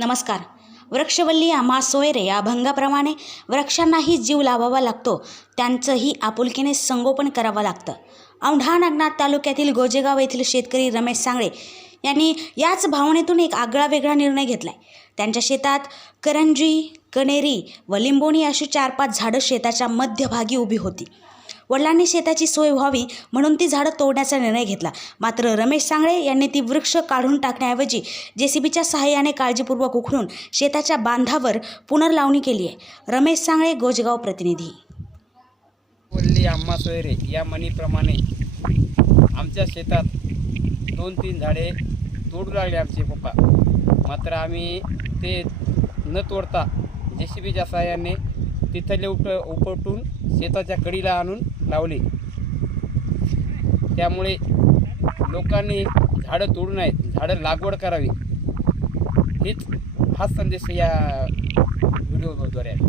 नमस्कार. वृक्षवल्ली आम्हा सोयरे या अभंगाप्रमाणे वृक्षांनाही जीव लावावा लागतो. त्यांचंही आपुलकीने संगोपन करावं लागतं. औंढा नागनाथ तालुक्यातील गोजेगाव येथील शेतकरी रमेश सांगळे यांनी याच भावनेतून एक आगळा वेगळा निर्णय घेतला आहे त्यांच्या शेतात करंजी कणेरी व लिंबोणी अशी चार पाच झाडं शेताच्या मध्यभागी उभी होती. वडिलांनी शेताची सोय व्हावी म्हणून ती झाडं तोडण्याचा निर्णय घेतला. मात्र रमेश सांगळे यांनी ती वृक्ष काढून टाकण्याऐवजी जे सी बीच्या सहाय्याने काळजीपूर्वक उखडून शेताच्या बांधावर पुनर्लावणी केली आहे. रमेश सांगळे गोजगाव प्रतिनिधी. वल्ली आम्हा सोयरे या म्हणीप्रमाणे आमच्या शेतात दोन तीन झाडे तोडू लागले आमचे पप्पा. मात्र आम्ही ते न तोडता जे सी बीच्या साहाय्याने तिथले उप उपटून शेताच्या कडीला आणून लावले. त्यामुळे लोकांनी झाडं तोडू नयेत झाडं लागवड करावी. हीच हा संदेश या व्हिडिओद्वारे आहे